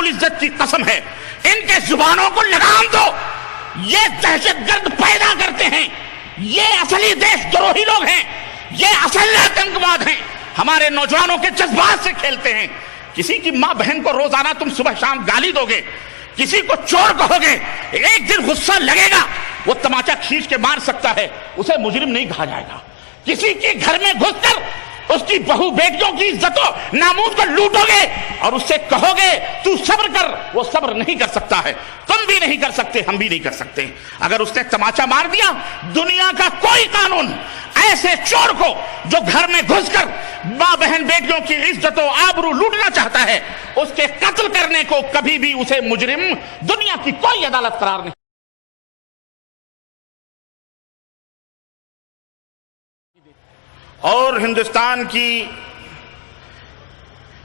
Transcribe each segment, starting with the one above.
العزت کی قسم ہے، ان کے زبانوں کو لگام دو، یہ دہشت گرد پیدا کرتے ہیں، یہ اصلی دیش دروہی لوگ ہیں، یہ اصل آتنکواد ہیں، ہمارے نوجوانوں کے جذبات سے کھیلتے ہیں۔ کسی کی ماں بہن کو روزانہ تم صبح شام گالی دو گے، کسی کو چور کہو گے، ایک دن غصہ لگے گا، وہ تماچا کھینچ کے مار سکتا ہے، اسے مجرم نہیں کہا جائے گا۔ کسی کے گھر میں گھس کر اس کی بہو بیٹیوں کی عزت و ناموس کو لوٹو گے اور اس سے کہو گے تو صبر کر، وہ صبر نہیں کر سکتا ہے، تم بھی نہیں کر سکتے، ہم بھی نہیں کر سکتے۔ اگر اس نے تماچا مار دیا، دنیا کا کوئی قانون ایسے چور کو جو گھر میں گھس کر ماں بہن بیٹیوں کی عزت و آبرو لوٹنا چاہتا ہے، اس کے قتل کرنے کو کبھی بھی اسے مجرم دنیا کی کوئی عدالت قرار نہیں۔ اور ہندوستان کی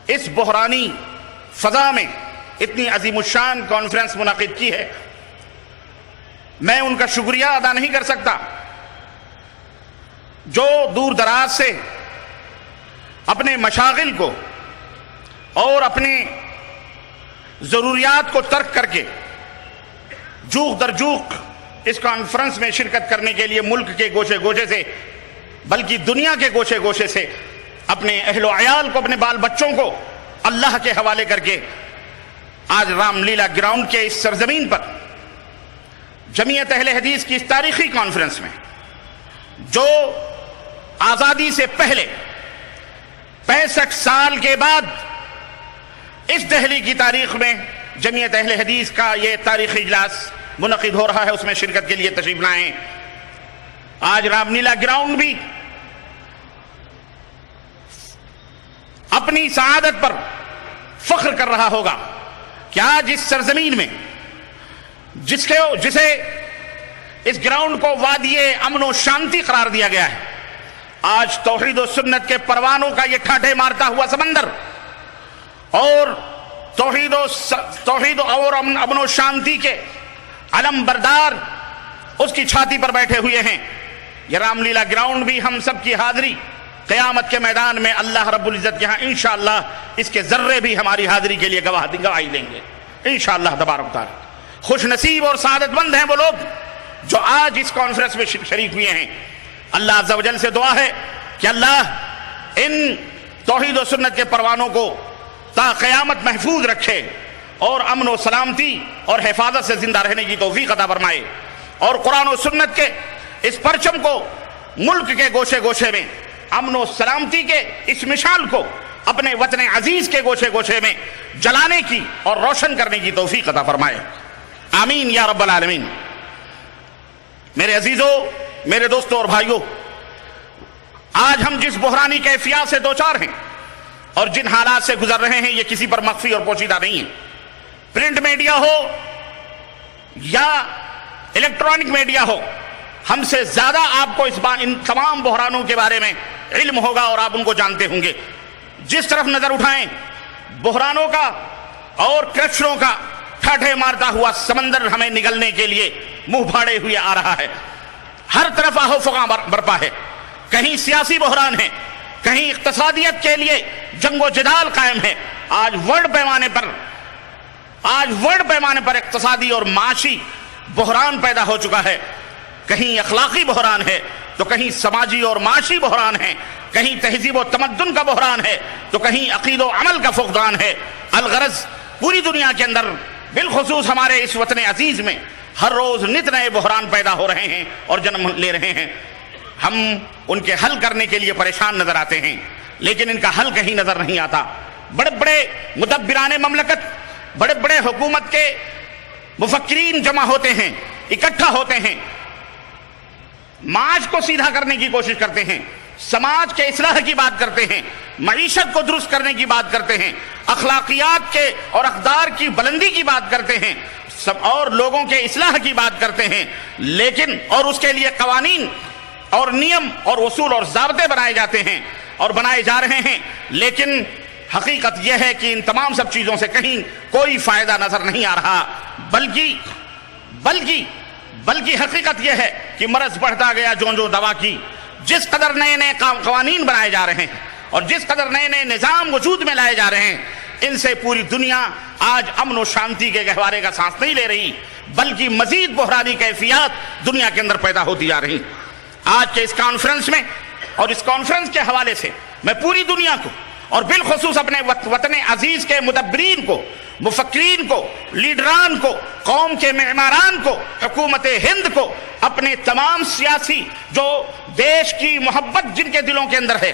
اس بحرانی فضا میں اتنی عظیم الشان کانفرنس منعقد کی ہے، میں ان کا شکریہ ادا نہیں کر سکتا جو دور دراز سے اپنے مشاغل کو اور اپنے ضروریات کو ترک کر کے جوق در جوق اس کانفرنس میں شرکت کرنے کے لیے ملک کے گوشے گوشے سے بلکہ دنیا کے گوشے گوشے سے اپنے اہل و عیال کو، اپنے بال بچوں کو اللہ کے حوالے کر کے آج رام لیلا گراؤنڈ کے اس سرزمین پر جمعیت اہل حدیث کی اس تاریخی کانفرنس میں، جو آزادی سے پہلے 65 سال کے بعد اس دہلی کی تاریخ میں جمعیت اہل حدیث کا یہ تاریخی اجلاس منعقد ہو رہا ہے، اس میں شرکت کے لیے تشریف لائیں۔ آج رام لیلا گراؤنڈ بھی اپنی سعادت پر فخر کر رہا ہوگا کہ آج اس سرزمین میں جسے اس گراؤنڈ کو وادی امن و شانتی قرار دیا گیا ہے، آج توحید و سنت کے پروانوں کا یہ ٹھاٹھے مارتا ہوا سمندر اور توحید اور امن و شانتی کے علم بردار اس کی چھاتی پر بیٹھے ہوئے ہیں۔ یہ رام لیلا گراؤنڈ بھی ہم سب کی حاضری قیامت کے میدان میں اللہ رب العزت یہاں انشاءاللہ اس کے ذرے بھی ہماری حاضری کے لیے گواہی دیں گے انشاءاللہ تبارک تعالی۔ خوش نصیب اور سعادت مند ہیں وہ لوگ جو آج اس کانفرنس میں شریک ہوئے ہیں۔ اللہ عز و جل سے دعا ہے کہ اللہ ان توحید و سنت کے پروانوں کو تا قیامت محفوظ رکھے اور امن و سلامتی اور حفاظت سے زندہ رہنے کی توفیق عطا فرمائے، اور قرآن و سنت کے اس پرچم کو ملک کے گوشے گوشے میں، امن و سلامتی کے اس مشال کو اپنے وطن عزیز کے گوشے گوشے میں جلانے کی اور روشن کرنے کی توفیق عطا فرمائے، آمین یا رب العالمین۔ میرے عزیزوں، میرے دوستوں اور بھائیوں، آج ہم جس بحرانی کیفیات سے دوچار ہیں اور جن حالات سے گزر رہے ہیں، یہ کسی پر مخفی اور پوشیدہ نہیں ہے۔ پرنٹ میڈیا ہو یا الیکٹرانک میڈیا ہو، ہم سے زیادہ آپ کو ان تمام بحرانوں کے بارے میں علم ہوگا اور آپ ان کو جانتے ہوں گے۔ جس طرف نظر اٹھائیں، بحرانوں کا اور کرپشنوں کا ٹھاٹھے مارتا ہوا سمندر ہمیں نگلنے کے لیے منہ بھاڑے ہوئے آ رہا ہے۔ ہر طرف آہو فغاں برپا ہے، کہیں سیاسی بحران ہے، کہیں اقتصادیت کے لیے جنگ و جدال قائم ہے۔ آج ورلڈ پیمانے پر اقتصادی اور معاشی بحران پیدا ہو چکا ہے، کہیں اخلاقی بحران ہے تو کہیں سماجی اور معاشی بحران ہے، کہیں تہذیب و تمدن کا بحران ہے تو کہیں عقید و عمل کا فقدان ہے۔ الغرض پوری دنیا کے اندر بالخصوص ہمارے اس وطن عزیز میں ہر روز نت نئے بحران پیدا ہو رہے ہیں اور جنم لے رہے ہیں۔ ہم ان کے حل کرنے کے لیے پریشان نظر آتے ہیں، لیکن ان کا حل کہیں نظر نہیں آتا۔ بڑے بڑے مدبران مملکت، بڑے بڑے حکومت کے مفکرین جمع ہوتے ہیں، اکٹھا ہوتے ہیں، معاش کو سیدھا کرنے کی کوشش کرتے ہیں، سماج کے اصلاح کی بات کرتے ہیں، معیشت کو درست کرنے کی بات کرتے ہیں، اخلاقیات کے اور اقدار کی بلندی کی بات کرتے ہیں، اور لوگوں کے اصلاح کی بات کرتے ہیں، لیکن اور اس کے لیے قوانین اور نیم اور اصول اور ضابطے بنائے جاتے ہیں اور بنائے جا رہے ہیں، لیکن حقیقت یہ ہے کہ ان تمام سب چیزوں سے کہیں کوئی فائدہ نظر نہیں آ رہا، بلکہ حقیقت یہ ہے کہ مرض بڑھتا گیا جو دوا کی۔ جس قدر نئے نئے قوانین بنائے جا رہے ہیں اور جس قدر نئے نئے نظام وجود میں لائے جا رہے ہیں، ان سے پوری دنیا آج امن و شانتی کے گہوارے کا سانس نہیں لے رہی، بلکہ مزید بحرانی کیفیات دنیا کے اندر پیدا ہوتی جا رہی۔ آج کے اس کانفرنس میں اور اس کانفرنس کے حوالے سے میں پوری دنیا کو اور بالخصوص اپنے وطن عزیز کے مدبرین کو، مفکرین کو، لیڈران کو، قوم کے معماران کو، حکومت ہند کو، اپنے تمام سیاسی جو دیش کی محبت جن کے دلوں کے اندر ہے،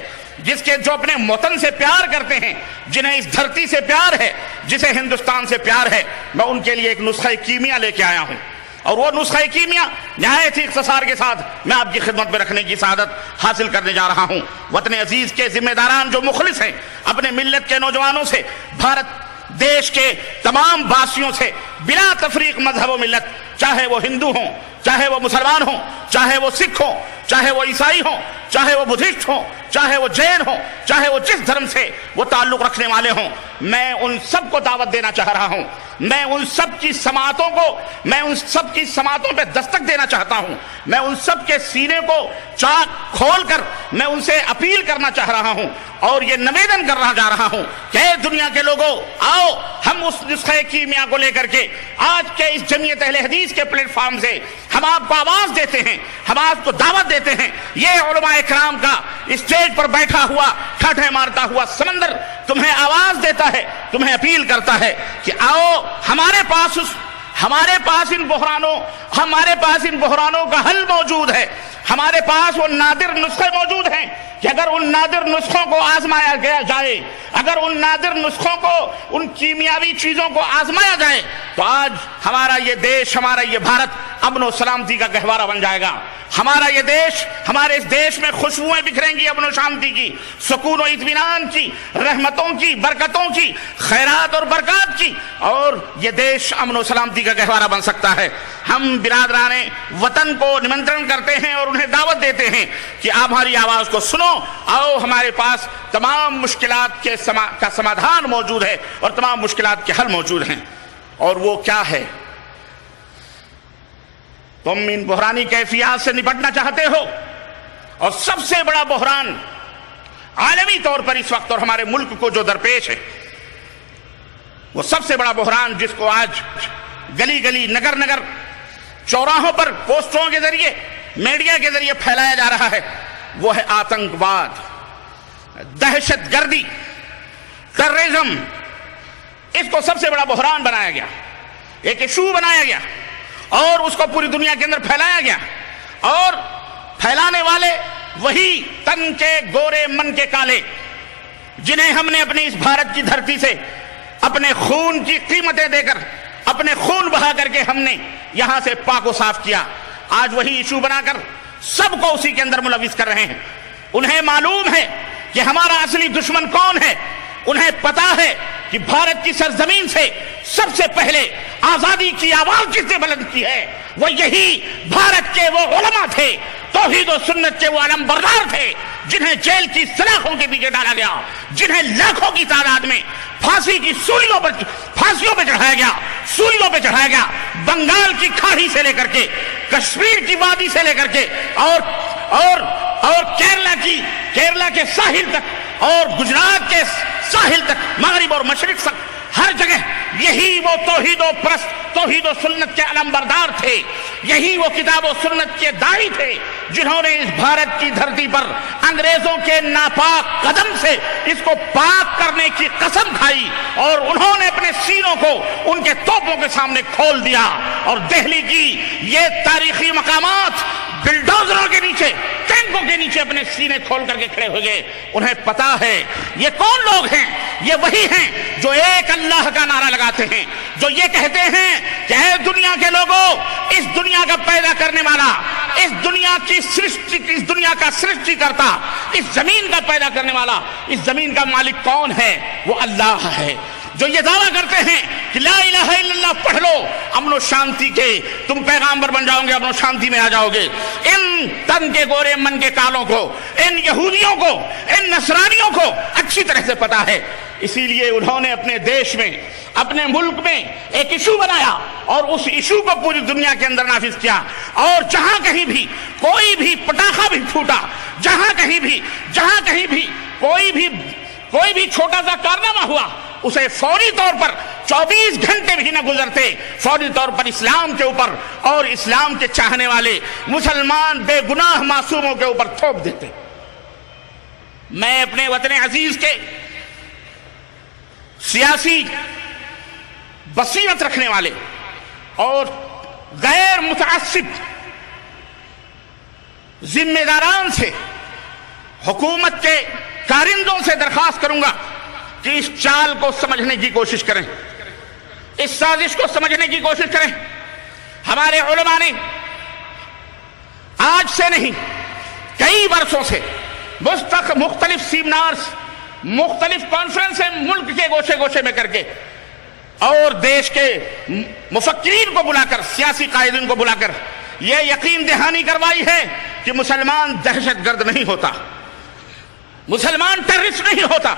جو اپنے وطن سے پیار کرتے ہیں، جنہیں اس دھرتی سے پیار ہے، جسے ہندوستان سے پیار ہے، میں ان کے لیے ایک نسخہ کیمیا لے کے آیا ہوں، اور وہ نسخہ کیمیا نہایت ہی اختصار کے ساتھ میں آپ کی خدمت میں رکھنے کی سعادت حاصل کرنے جا رہا ہوں۔ وطن عزیز کے ذمہ داران جو مخلص ہیں، اپنے ملت کے نوجوانوں سے، بھارت دیش کے تمام باسیوں سے بلا تفریق مذہب و ملت، چاہے وہ ہندو ہوں، چاہے وہ مسلمان ہوں، چاہے وہ سکھ ہوں، چاہے وہ عیسائی ہوں، چاہے وہ بدھسٹ ہوں، چاہے وہ جین ہوں، چاہے وہ جس دھرم سے وہ تعلق رکھنے والے ہوں، میں ان سب کو دعوت دینا چاہ رہا ہوں۔ میں ان سب کی سماعتوں پہ دستک دینا چاہتا ہوں۔ میں ان سب کے سینے کو چاک کھول کر میں ان سے اپیل کرنا چاہ رہا ہوں اور یہ نویدن کرنا جا رہا ہوں کہ اے دنیا کے لوگوں، آؤ ہم اس نسخہ کیمیا کو لے کر کے آج کے اس جمعیت اہل حدیث کے پلیٹ فارم سے ہم آپ کو آواز دیتے ہیں، ہم آپ کو دعوت دیتے ہیں۔ یہ علماء اکرام کا اسٹیج پر بیٹھا ہوا ٹھاٹھے مارتا ہوا سمندر تمہیں آواز دیتا ہے، تمہیں اپیل کرتا ہے کہ آؤ ہمارے پاس ان بحرانوں کا حل موجود ہے۔ ہمارے پاس وہ نادر نسخے موجود ہیں کہ اگر ان نادر نسخوں کو آزمایا جائے، اگر ان نادر نسخوں کو، ان کیمیاوی چیزوں کو آزمایا جائے تو آج ہمارا یہ دیش، ہمارا یہ بھارت امن و سلامتی کا گہوارہ بن جائے گا۔ ہمارے اس دیش میں خوشبوئیں بکھریں گی امن و شانتی کی، سکون و اطمینان کی، رحمتوں کی، برکتوں کی، خیرات اور برکات کی، اور یہ دیش امن و سلامتی کا گہوارہ بن سکتا ہے۔ ہم برادران وطن کو نمنترن کرتے ہیں اور انہیں دعوت دیتے ہیں کہ آپ ہماری آواز کو سنو، آؤ ہمارے پاس تمام مشکلات کا سمادھان موجود ہے اور تمام مشکلات کے حل موجود ہیں۔ اور وہ کیا ہے؟ تم ان بحرانی کیفیات سے نپٹنا چاہتے ہو، اور سب سے بڑا بحران عالمی طور پر اس وقت اور ہمارے ملک کو جو درپیش ہے، وہ سب سے بڑا بحران جس کو آج گلی گلی، نگر نگر، چوراہوں پر پوسٹروں کے ذریعے، میڈیا کے ذریعے پھیلایا جا رہا ہے، وہ ہے آتنکواد، دہشت گردی، ٹیررزم۔ اس کو سب سے بڑا بحران بنایا گیا، ایک ایشو بنایا گیا، اور اس کو پوری دنیا کے اندر پھیلایا گیا، اور پھیلانے والے وہی تن کے گورے من کے کالے جنہیں ہم نے اپنی اس بھارت کی دھرتی سے اپنے خون کی قیمتیں دے کر، اپنے خون بہا کر کے ہم نے یہاں سے پاک و صاف کیا، آج وہی ایشو بنا کر سب کو اسی کے اندر ملوث کر رہے ہیں۔ انہیں معلوم ہے کہ ہمارا اصلی دشمن کون ہے، انہیں پتا ہے کہ بھارت کی سرزمین سے سب سے پہلے آزادی کی آواز جس نے بلند کی ہے وہ یہی بھارت کے وہ علماء تھے، توحید و سنت کے وہ علم بردار تھے، جنہیں جیل کی سلاخوں کے پیچھے ڈالا گیا، جنہیں لاکھوں کی تعداد میں پھانسیوں پہ چڑھایا گیا، بنگال کی کھاڑی سے لے کر کے، کشمیر کی وادی سے لے کر کے، اور کیرلا کے ساحل تک، اور گجرات کے ساحل تک، مغرب اور مشرق تک، ہر جگہ یہی وہ توحید و سنت کے علم بردار تھے، یہی وہ کتاب و سنت کے داعی تھے جنہوں نے اس بھارت کی دھرتی پر انگریزوں کے ناپاک قدم سے اس کو پاک کرنے کی قسم کھائی، اور انہوں نے اپنے سینوں کو ان کے توپوں کے سامنے کھول دیا، اور دہلی کی یہ تاریخی مقامات بلڈوزروں کے نیچے، ٹینکوں کے نیچے اپنے سینے کھول کر کے کھڑے ہو گئے۔ انہیں پتا ہے یہ کون لوگ ہیں، یہ وہی ہیں جو ایک اللہ کا نعرہ لگاتے ہیں، جو یہ کہتے ہیں کہ اے دنیا کے لوگوں، اس دنیا کا پیدا کرنے والا، اس دنیا کا سرشٹی کرتا، اس زمین کا پیدا کرنے والا، اس زمین کا مالک کون ہے؟ وہ اللہ ہے۔ جو یہ دعویٰ کرتے ہیں کہ لا الہ الا اللہ پڑھ لو، امن و شانتی کے تم پیغامبر بن جاؤ گے، امن و شانتی میں آ جاؤ گے، ان تن کے گورے من کے کالوں کو، ان یہودیوں کو، ان نصرانیوں کو اچھی طرح سے پتا ہے۔ اسی لیے انہوں نے اپنے دیش میں، اپنے ملک میں ایک ایشو بنایا، اور اس ایشو کو پوری دنیا کے اندر نافذ کیا، اور جہاں کہیں بھی کوئی بھی پٹاخہ بھی پھوٹا، جہاں کہیں بھی کوئی بھی چھوٹا سا کارنامہ ہوا، اسے فوری طور پر 24 گھنٹے بھی نہ گزرتے فوری طور پر اسلام کے اوپر اور اسلام کے چاہنے والے مسلمان بے گناہ معصوموں کے اوپر تھوپ دیتے۔ میں اپنے وطن عزیز کے سیاسی بصیرت رکھنے والے اور غیر متعصب ذمہ داران سے، حکومت کے کارندوں سے درخواست کروں گا کہ اس چال کو سمجھنے کی کوشش کریں، اس سازش کو سمجھنے کی کوشش کریں۔ ہمارے علماء نے آج سے نہیں کئی برسوں سے مختلف سیمینارز، مختلف کانفرنسیں ملک کے گوشے گوشے میں کر کے اور دیش کے مفکرین کو بلا کر، سیاسی قائدین کو بلا کر یہ یقین دہانی کروائی ہے کہ مسلمان دہشت گرد نہیں ہوتا، مسلمان ٹیررسٹ نہیں ہوتا،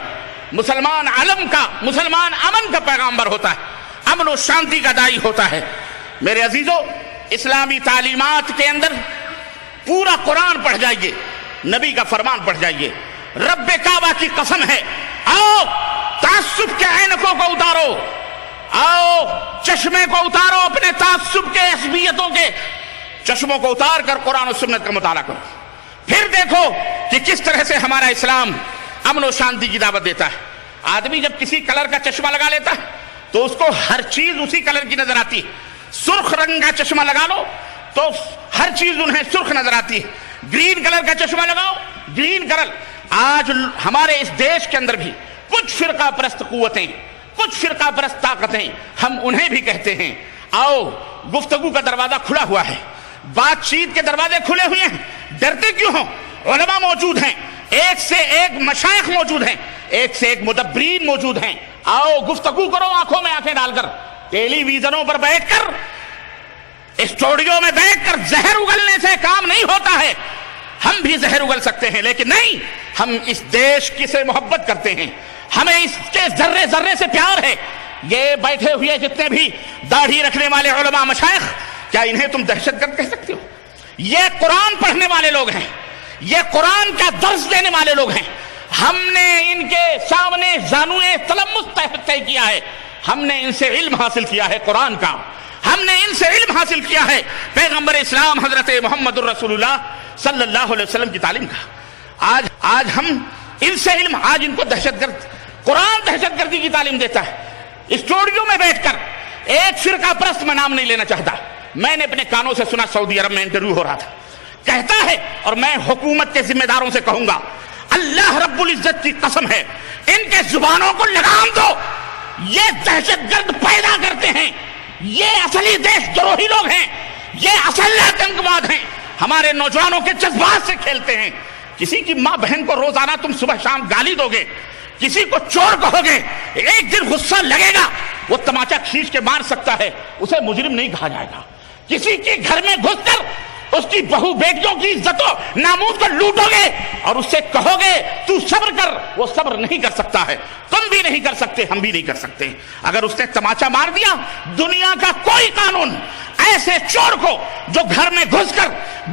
مسلمان علم کا، مسلمان امن کا پیغامبر ہوتا ہے، امن و شانتی کا داعی ہوتا ہے۔ میرے عزیزو، اسلامی تعلیمات کے اندر پورا قرآن پڑھ جائیے، نبی کا فرمان پڑھ جائیے، رب کعبہ کی قسم ہے، آؤ تعصب کے عینکوں کو اتارو، آؤ چشمے کو اتارو، اپنے تعصب کے حزبیتوں کے چشموں کو اتار کر قرآن و سنت کا مطالعہ کرو، پھر دیکھو کہ کس طرح سے ہمارا اسلام امن و شانتی کی دعوت دیتا ہے۔ آدمی جب کسی کلر کا چشمہ لگا لیتا ہے تو اس کو ہر چیز اسی کلر کی نظر آتی ہے۔ سرخ رنگ کا چشمہ لگا لو تو ہر چیز انہیں سرخ نظر آتی ہے، گرین کلر کا چشمہ لگاؤ گرین کلر۔ آج ہمارے اس دیش کے اندر بھی کچھ فرقہ پرست قوتیں، کچھ فرقہ پرست طاقتیں، ہم انہیں بھی کہتے ہیں آؤ گفتگو کا دروازہ کھلا ہوا ہے، بات چیت کے دروازے کھلے ہوئے ہیں، ڈرتے کیوں ہو؟ علماء موجود ہیں، ایک سے ایک مشائخ موجود ہیں، ایک سے ایک مدبرین موجود ہیں، آؤ گفتگو کرو آنکھوں میں آنکھیں ڈال کر، ٹیلی ویژنوں پر بیٹھ کر، اسٹوڈیو میں بیٹھ کر زہر اگلنے سے کام نہیں ہوتا ہے۔ ہم بھی زہر اگل سکتے ہیں لیکن نہیں، ہم اس دیش کی سے محبت کرتے ہیں، ہمیں اس کے ذرے ذرے سے پیار ہے۔ یہ بیٹھے ہوئے جتنے بھی داڑھی رکھنے والے علماء مشائخ، کیا انہیں تم دہشت گرد کہہ سکتے ہو؟ یہ قرآن پڑھنے والے لوگ ہیں، یہ قرآن کا درس دینے والے لوگ ہیں۔ ہم نے ان کے سامنے زانوئے تلمس طے کیا ہے، ہم نے ان سے علم حاصل کیا ہے قرآن کا، ہم نے ان سے علم حاصل کیا ہے پیغمبر اسلام حضرت محمد الرسول اللہ صلی اللہ علیہ وسلم کی تعلیم کا۔ آج ہم ان سے علم، آج ان کو دہشت گرد، قرآن دہشت گردی کی تعلیم دیتا ہے۔ اسٹوڈیو میں بیٹھ کر ایک فرقہ پرست، میں نام نہیں لینا چاہتا، میں نے اپنے کانوں سے سنا، سعودی عرب میں انٹرویو ہو رہا تھا، کہتا ہے، اور میں حکومت کے ذمہ داروں سے کہوں گا، اللہ رب العزت کی قسم ہے، ان کے زبانوں کو لگام دو، یہ دہشت گرد پیدا کرتے ہیں، یہ اصلی دیش دروہی لوگ ہیں، یہ اصل آتنکواد ہیں، ہمارے نوجوانوں کے جذبات سے کھیلتے ہیں۔ کسی کی ماں بہن کو روزانہ تم صبح شام گالی دو گے، کسی کو چور کہو گے، ایک دن غصہ لگے گا، وہ تماچا کھینچ کے مار سکتا ہے، اسے مجرم نہیں کہا جائے گا۔ کسی کے گھر میں گھس کر اس کی بہو بیٹیوں کی عزت و ناموس کو لوٹو گے اور اس سے کہو گے تو صبر کر، وہ صبر نہیں کر سکتا ہے، تم بھی نہیں کر سکتے، ہم بھی نہیں کر سکتے۔ اگر اس نے تماچا مار دیا، دنیا کا کوئی قانون ایسے چور کو جو گھر میں گھس کر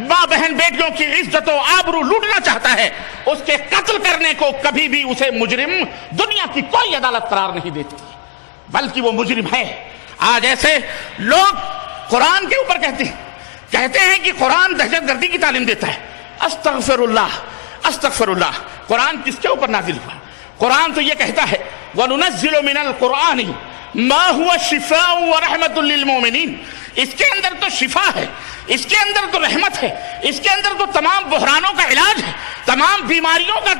ماں بہن بیٹیوں کی عزت و آبرو لوٹنا چاہتا ہے، اس کے قتل کرنے کو کبھی بھی اسے مجرم دنیا کی کوئی عدالت قرار نہیں دیتی، بلکہ وہ مجرم ہے۔ آج ایسے لوگ قرآن کے اوپر کہتے ہیں کہ قرآن دہشت گردی کی تعلیم دیتا ہے۔ استغفر اللہ، استغفر اللہ۔ قرآن کس کے اوپر نازل ہوا؟ قرآن تو یہ کہتا ہے وَنُنَزِّلُ مِنَ الْقُرْآنِ مَا هُوَ شِفَاءٌ وَرَحْمَةٌ لِّلْمُؤْمِنِينَ۔ اس کے اندر تو شفا ہے، اس کے اندر تو رحمت ہے، اس کے اندر تو تمام بحرانوں کا علاج ہے، تمام بیماریوں کا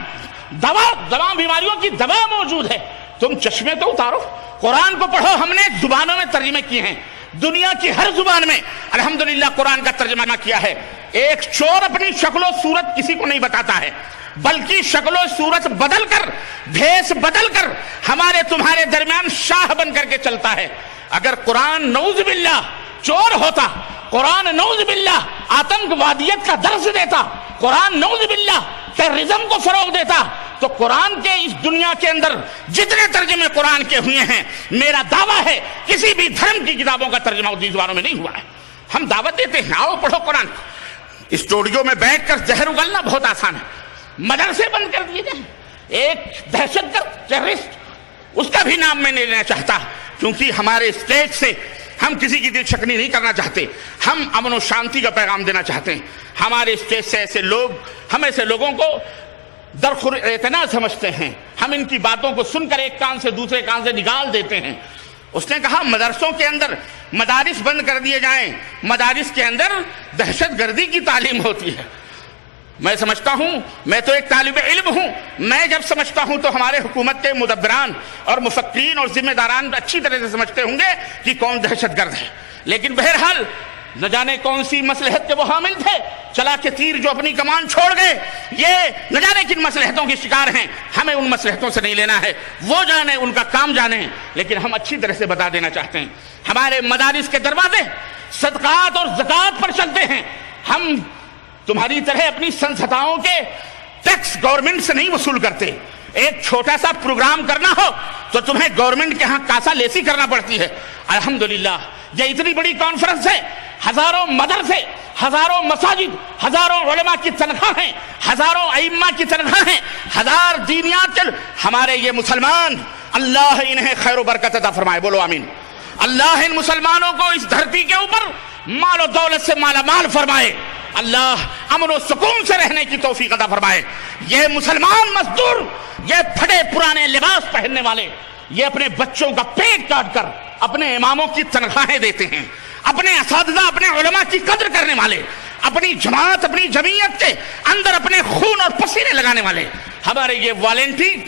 تمام بیماریوں کی دوا موجود ہے۔ تم چشمے تو اتارو، قرآن کو پڑھو۔ ہم نے زبانوں میں ترجمے کیے ہیں، دنیا کی ہر زبان میں الحمدللہ قرآن کا ترجمہ کیا ہے۔ ایک چور اپنی شکل و صورت کسی کو نہیں بتاتا ہے، بلکہ شکل و صورت بدل کر، بھیس بدل کر ہمارے تمہارے درمیان شاہ بن کر کے چلتا ہے۔ اگر قرآن نعوذ باللہ چور ہوتا، قرآن نعوذ باللہ آتنکوادیت کا درس دیتا، قرآن نعوذ باللہ ٹیررزم کو فروغ دیتا، تو قرآن کے اس دنیا کے اندر جتنے ترجمے قرآن کے ہوئے ہیں، میرا دعویٰ ہے کسی بھی دھرم کی کتابوں کا ترجمہ اردو زبانوں میں نہیں ہوا ہے۔ ہم دعوت دیتے ہیں، آؤ پڑھو قرآن۔ اسٹوڈیو میں بیٹھ کر زہر اگلنا بہت آسان ہے، مدرسے بند کر دیے جائیں، ایک دہشت گرد ٹیررسٹ اس کا بھی نام میں نہیں لینا چاہتا، کیونکہ ہمارے اسٹیج سے ہم کسی کی دل شکنی نہیں کرنا چاہتے، ہم امن و شانتی کا پیغام دینا چاہتے ہیں۔ ہمارے اسٹیج سے ہم ایسے لوگوں کو درخور اعتنا سمجھتے ہیں، ہم ان کی باتوں کو سن کر ایک کان سے دوسرے کان سے نکال دیتے ہیں۔ اس نے کہا مدرسوں کے اندر مدارس بند کر دیے جائیں، مدارس کے اندر دہشت گردی کی تعلیم ہوتی ہے۔ میں سمجھتا ہوں، میں تو ایک طالب علم ہوں، میں جب سمجھتا ہوں تو ہمارے حکومت کے مدبران اور مفکرین اور ذمہ داران اچھی طرح سے سمجھتے ہوں گے کہ کون دہشت گرد ہے، لیکن بہرحال نہ جانے کون سی مصلحت کے وہ حامل تھے، چلا کے تیر جو اپنی کمان چھوڑ گئے، یہ نہ جانے کن مصلحتوں کے شکار ہیں، ہمیں ان مصلحتوں سے نہیں لینا ہے، وہ جانے، ان کا کام جانے، لیکن ہم اچھی طرح سے بتا دینا چاہتے ہیں ہمارے مدارس کے دروازے صدقات اور زکوٰۃ پر چلتے ہیں۔ ہم تمہاری طرح اپنی سنستھاؤں کے ٹیکس گورنمنٹ سے نہیں وصول کرتے، ایک چھوٹا سا پروگرام کرنا ہو تو تمہیں گورنمنٹ کے ہاں کاسا لیسی کرنا پڑتی ہے۔ الحمدللہ یہ اتنی بڑی کانفرنس ہے، ہزاروں مدرسے، ہزاروں مساجد، ہزاروں علماء کی تنخواہیں، ہزاروں ائمہ کی تنخواہیں، ہزار دینیات کے ہمارے یہ مسلمان، اللہ انہیں خیر و برکت عطا فرمائے، بولو آمین۔ اللہ ان مسلمانوں کو اس دھرتی کے اوپر مال و دولت سے مالا مال فرمائے، اللہ امن و سکون سے رہنے کی توفیق عطا فرمائے۔ یہ مسلمان مزدور، یہ پھٹے پرانے لباس پہننے والے، یہ اپنے بچوں کا پیٹ کاٹ کر اپنے اماموں کی تنخواہیں دیتے ہیں، اپنے اساتذہ، اپنے علماء کی قدر کرنے والے، اپنی جماعت، اپنی جمعیت کے اندر اپنے خون اور پسینے لگانے والے، ہمارے یہ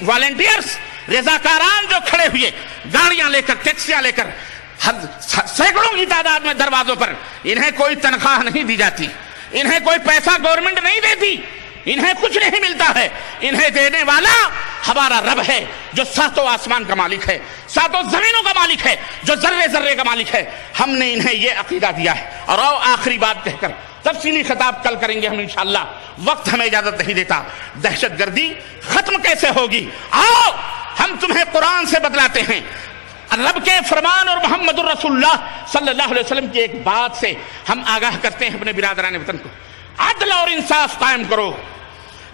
والنٹیئرز، رضاکاران جو کھڑے ہوئے گاڑیاں لے کر، ٹیکسیاں لے کر سینکڑوں کی تعداد میں دروازوں پر، انہیں کوئی تنخواہ نہیں دی جاتی، انہیں کوئی پیسہ گورنمنٹ نہیں دیتی، انہیں کچھ نہیں ملتا ہے، انہیں دینے والا ہمارا رب ہے جو ساتوں آسمان کا مالک ہے، ساتوں زمینوں کا مالک ہے، جو ذرے ذرے کا مالک ہے۔ ہم نے انہیں یہ عقیدہ دیا ہے۔ اور آخری بات کہہ کر تفصیلی خطاب کل کریں گے ہم انشاءاللہ، وقت ہمیں اجازت نہیں دیتا۔ دہشت گردی ختم کیسے ہوگی؟ آؤ ہم تمہیں قرآن سے بتلاتے ہیں، رب کے فرمان اور محمد الرسول اللہ صلی اللہ علیہ وسلم کی ایک بات سے ہم آگاہ کرتے ہیں اپنے برادران وطن کو۔ عدل اور انصاف قائم کرو،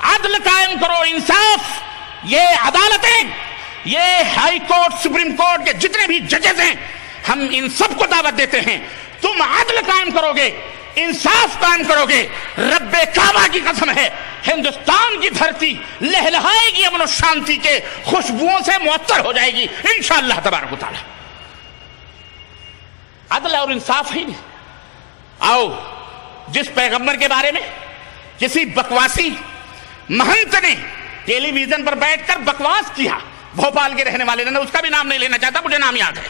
عدل قائم کرو، انصاف۔ یہ عدالتیں، یہ ہائی کورٹ، سپریم کورٹ کے جتنے بھی ججز ہیں، ہم ان سب کو دعوت دیتے ہیں، تم عدل قائم کرو گے، انصاف قائم کرو گے، رب کعبہ کی قسم ہے ہندوستان کی دھرتی لہلہائے گی، امن و شانتی کے خوشبوؤں سے معطر ہو جائے گی انشاءاللہ تبارک و تعالی۔ عدل اور انصاف ہی نہیں۔ آؤ جس پیغمبر کے بارے میں کسی بکواسی مہنت نے ٹیلی ویژن پر بیٹھ کر بکواس کیا، بھوپال کے رہنے والے نے، اس کا بھی نام نہیں لینا چاہتا، مجھے نام یاد ہے،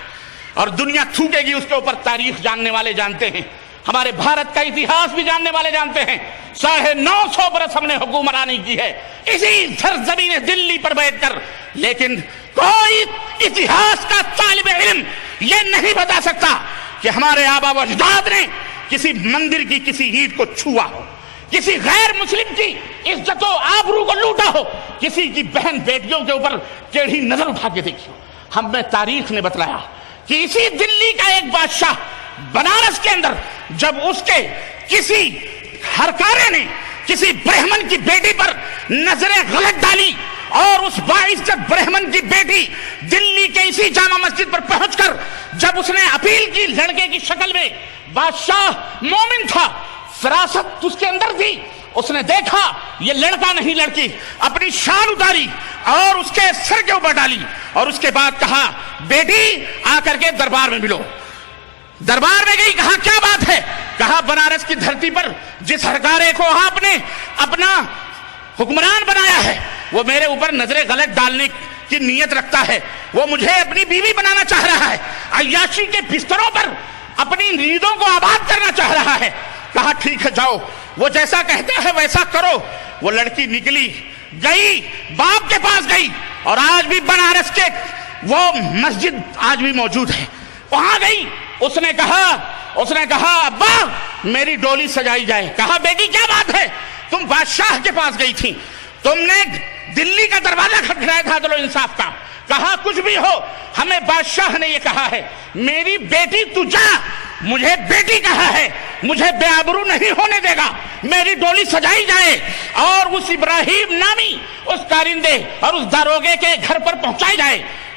اور دنیا تھوکے گی اس کے اوپر، تاریخ جاننے والے جانتے ہیں، ہمارے بھارت کا اتہاس بھی جاننے والے جانتے ہیں، 950 برس ہم نے حکمرانی کی ہے اسی سرزمین دلی پر بیٹھ کر، لیکن کوئی اتہاس کا طالب علم یہ نہیں بتا سکتا کہ ہمارے آبا و اجداد نے کسی مندر کی کسی اینٹ کو چھوا ہو، کسی غیر مسلم کی عزت و آبرو کو لوٹا ہو، کسی کی بہن بیٹیوں کے اوپر ٹیڑھی نظر اٹھا کے دیکھی ہو۔ ہمیں تاریخ نے بتلایا کہ اسی دلی کا ایک بادشاہ بنارس کے اندر جب اس کے کسی ہرکارے نے کسی برہمن کی بیٹی پر نظریں غلط ڈالی، اور اس باعزت برہمن کی بیٹی دلی کے اسی جامع مسجد پر پہنچ کر جب اس نے اپیل کی لڑکے کی شکل میں، بادشاہ مومن تھا، فراست اس کے اندر تھی، اس نے دیکھا یہ لڑکا نہیں لڑکی، اپنی شال اتاری اور اس کے سر کے اوپر ڈالی، اور اس کے بعد کہا بیٹی آ کر کے دربار میں ملو۔ دربار میں گئی، کہا کیا بات ہے؟ کہا بنارس کی دھرتی پر جس ہرکارے کو آپ نے اپنا حکمران بنایا ہے وہ میرے اوپر نظریں غلط ڈالنے کی نیت رکھتا ہے، وہ مجھے اپنی بیوی بنانا چاہ رہا ہے، عیاشی کے بستروں پر اپنی نیندوں کو آباد کرنا چاہ رہا ہے۔ کہا ٹھیک ہے جاؤ، وہ جیسا کہتا ہے ویسا کرو۔ وہ لڑکی نکلی، گئی، باپ کے پاس گئی، اور آج بھی بنارس کے وہ مسجد آج بھی موجود ہے، وہاں گئی، اس نے کہا ابا میری ڈولی سجائی جائے۔ کہا بیٹی کیا بات ہے؟ تم بادشاہ کے پاس گئی تھی، تم نے دلی کا دروازہ کھٹکھٹایا تھا عدل و انصاف کا۔ کہا کچھ بھی ہو، ہمیں بادشاہ نے یہ کہا ہے میری بیٹی تو جا، مجھے بیٹی کہا ہے، مجھے بے آبرو نہیں ہونے دے گا، میری ڈولی سجائی جائے اور اس ابراہیم نامی اس کارندے اور اس داروغے کے گھر پر پہنچائی جائے۔